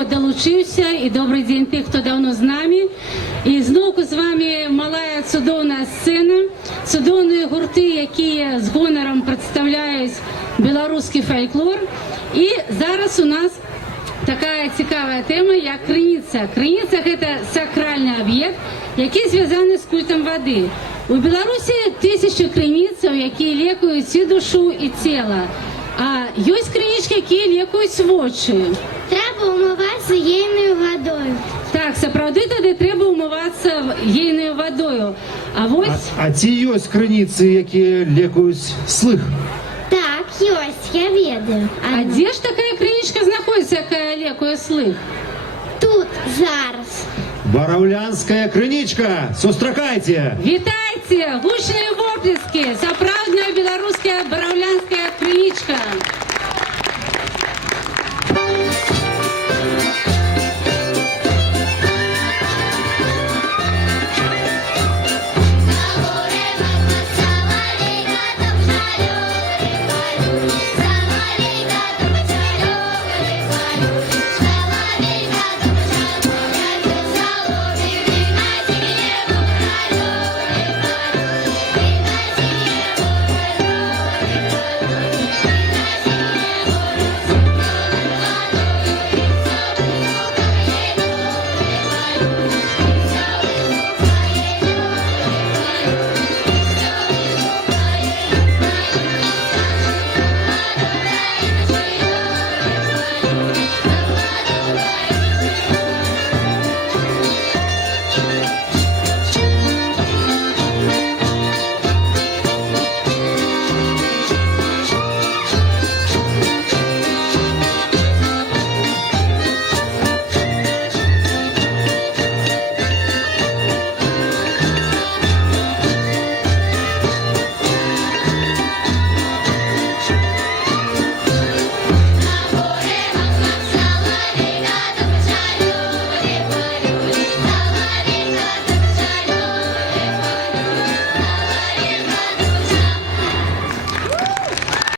Долучився, і добрий день тих, хто давно з нами. І знову з вами мала цудовна сцена, цудовні гурти, які з гонором представляють білоруський фольклор. І зараз у нас така цікава тема, як криниця. Криниця – це сакральний об'єкт, який зв'язаний з культом води. У Білорусі тисячі криниць, які лікують і душу, і тіло. А є кринички, які лікують очі. Треба умиватися єйною водою. Так, сапраўды тады трэба умывацца ейною водою. А вось... А ці ёсць крыніцы, якія лекуюць слых? Так, ёсць, я ведаю. А дзе ж такая крынічка знаходзіцца, якая лекуе слых? Тут, зараз. Бараўлянская крынічка! Сустракайце! Вітайце! Гучныя воплескі! Сапраўдная беларуская бараўлянская крынічка!